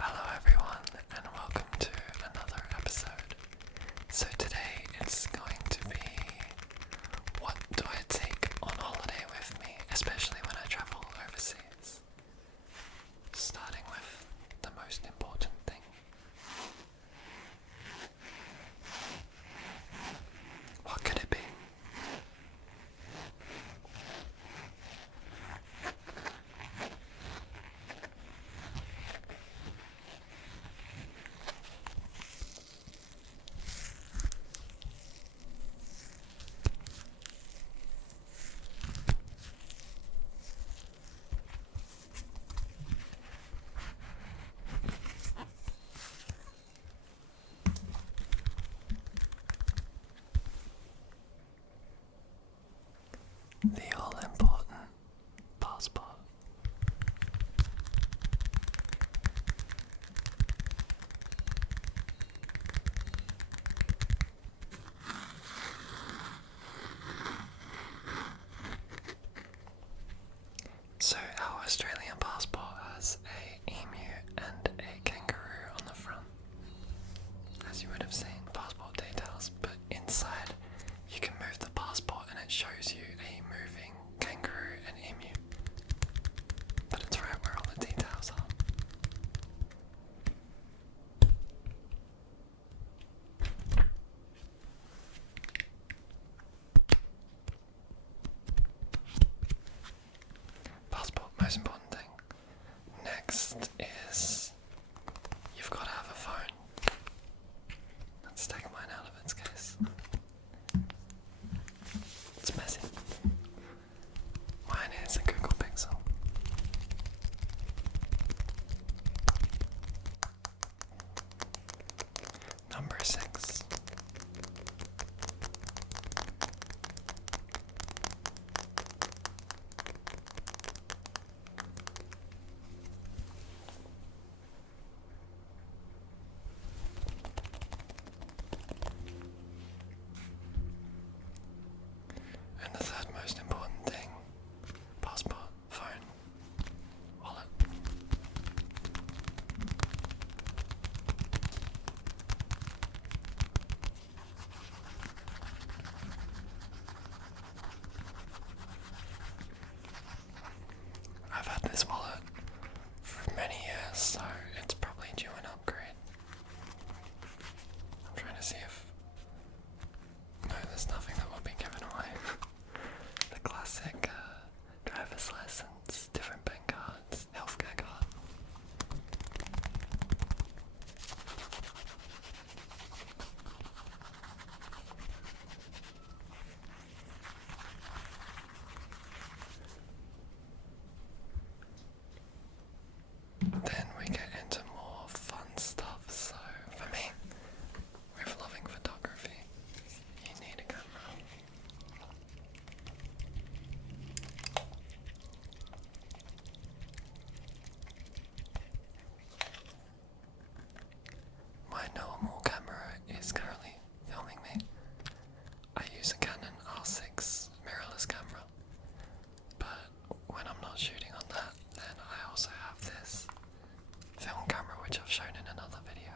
Hello everyone and welcome to another episode. So today it's going to be what do I take on holiday with me, especially when I travel overseas. Starting with the most important thing. What could it be? The all-important passport. So our Australian passport has a emu and a kangaroo on the front, as you would have seen, passport details, but inside you can move the passport and it shows you a moving kangaroo and emu. But it's right where all the details are. Passport, most important thing. Next is you've got to have a phone. Let's take mine out of its case. It's messy. Mine is a Google Pixel. Number 6. And the third most important thing, passport, phone, wallet. I've had this wallet for many years, so it's probably due an upgrade. I'm trying to see if... No, there's nothing that will be given away. The classic driver's license, different bank cards, healthcare card. Then we get into more fun stuff. So for me, with loving photography, you need a camera. My normal camera is currently filming me. I use a Canon R6 mirrorless camera, but when I'm not shooting on that, then I also have this film camera which I've shown in another video.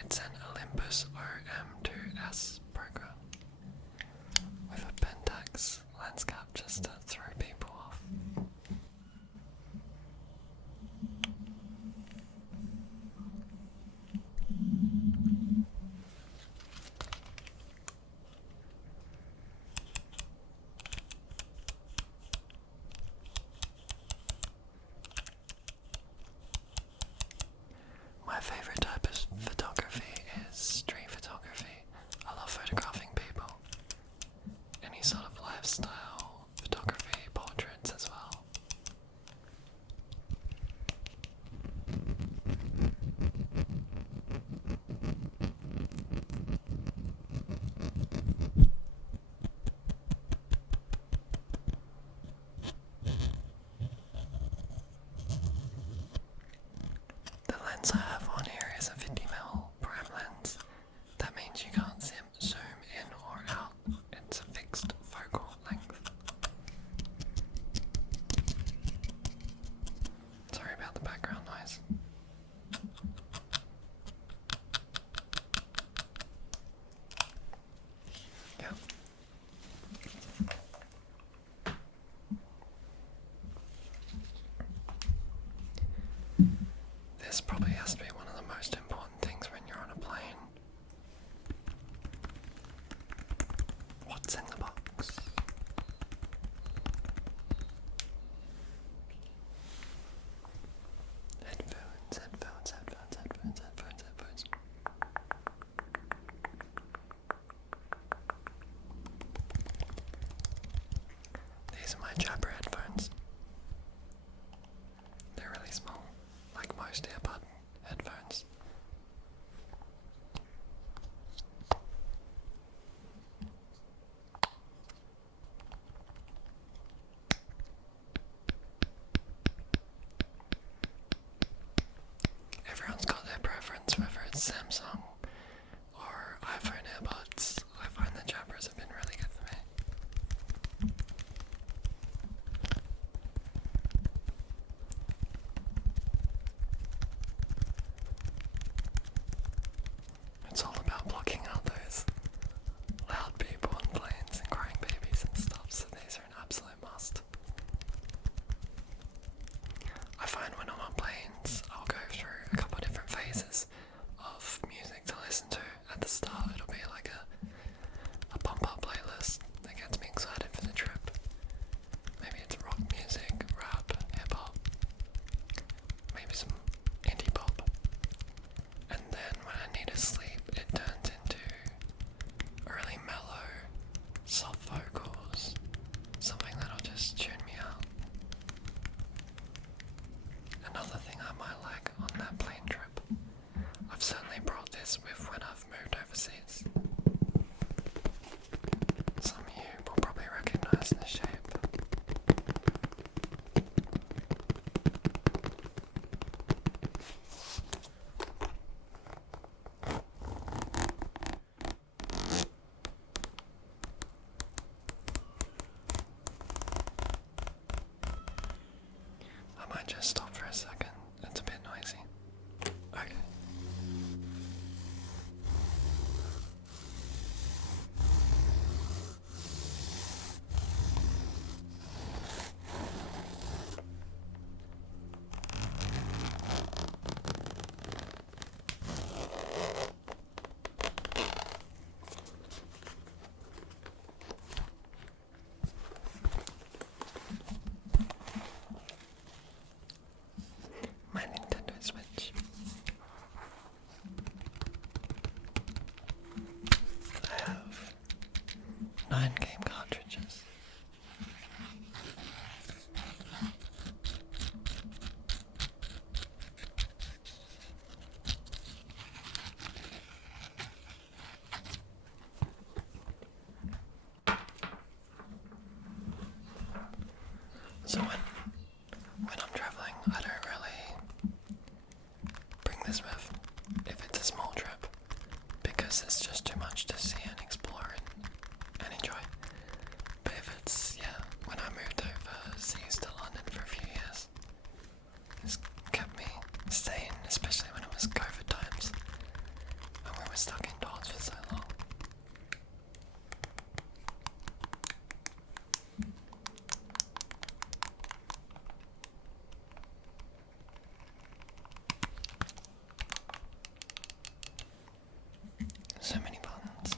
It's an Olympus OM2S program with a Pentax lens cap just to throw people off. My favourite type of photography is street photography. I love photographing people. Any sort of lifestyle photography, portraits as well. The lens I have on here is a 50mm prime lens. That means you can't zoom in or out. It's a fixed focal length. Sorry about the background noise. Boost earbud headphones. Everyone's got their preference, whether it's Samsung or iPhone earbuds. I find the Jabras have been really good for me. It's all about blocking out those loud people on planes and crying babies and stuff, so these are an absolute must. I find when I'm on planes, I'll go through a couple of different phases of music to listen to. At the start, it'll be like a pump-up playlist that gets me excited for the trip. Maybe it's rock music, rap, hip-hop, maybe some indie pop. And then when I need to sleep, it turns into really mellow, soft vocals, something that'll just tune me out. Another thing I might like on that plane trip, I've certainly brought this with when I've moved overseas. Some of you will probably recognize the shape. I might just stop for a second, it's a bit noisy. Okay. My Nintendo Switch. I have 9 game cartridges. So when I'm traveling, I don't really bring this with if it's a small trip, because it's just too much to see and explore and enjoy. But if it's, when I moved overseas to London for a few years, it's kept me sane, especially when it was COVID times and we were stuck indoors for so long. So many buttons.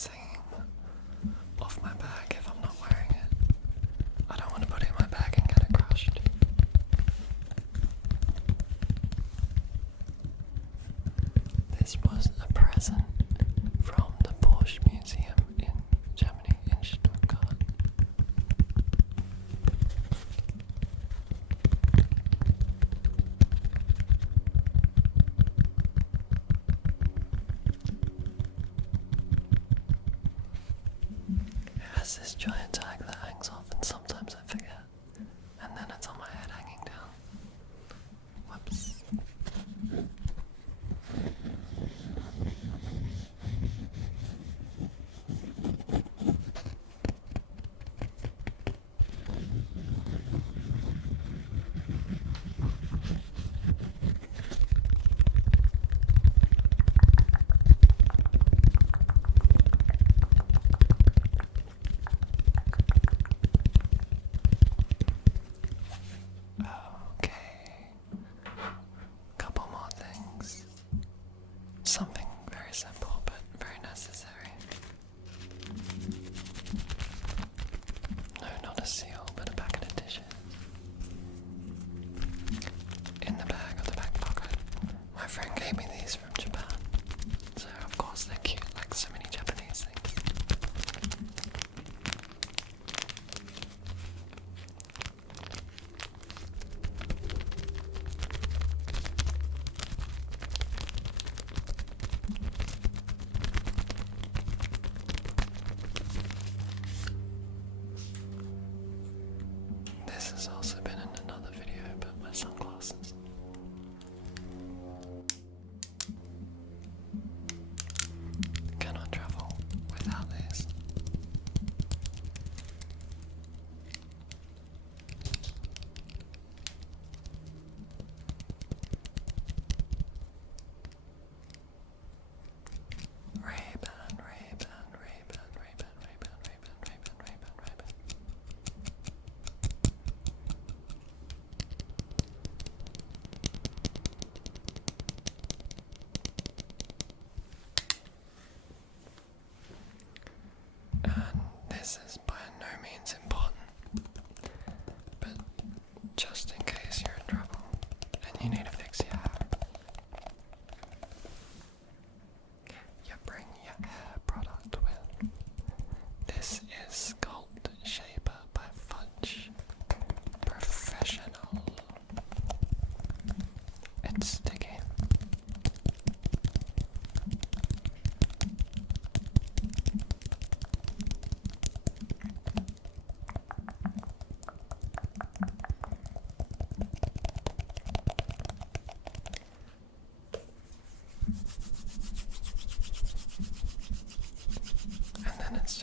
this hanging off my bag if I'm not wearing it. I don't want to put it in my bag and get it crushed. This was a present from the Porsche Museum in Germany, in Stuttgart. It has this giant tag that hangs off, and sometimes I forget, and then it's on my head hanging down. Whoops. Okay. Couple more things. Something very simple but very necessary. No, not a seal, but a packet of dishes. In the bag or the back pocket. My friend gave me these from Japan. So of course they're cute like so many Japanese things. This has also been in another video, but my sunglasses. Cannot travel without these. Ray-Ban, Ray-Ban, Ray-Ban, Ray-Ban, Ray-Ban, Ray-Ban, Ray-Ban, Ray-Ban, Ray-Ban. And this is by no means important, but just in case you're in trouble and you need to fix your hair, you bring your hair product with. This is Sculpt Shaper by Fudge Professional. It's sticky. And then it's